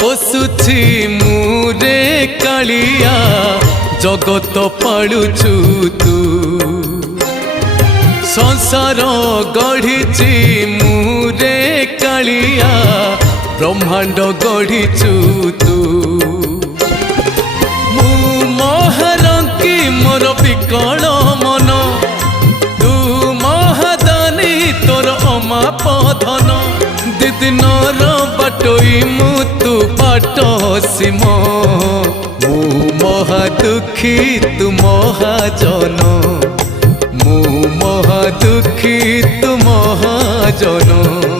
पोषुछि मुरे कालिया जगत पालुछु तू संसार गढ़ी मुरे कालिया ब्रह्मांड गढ़ीचु तू मु महारंकी मोर विकल मन तू महादानी तोर अमाप धन दिदिनर बाटोई मु तू बाट सीम मु महादुखी तू महाजन मु महादुखी तू महाजन।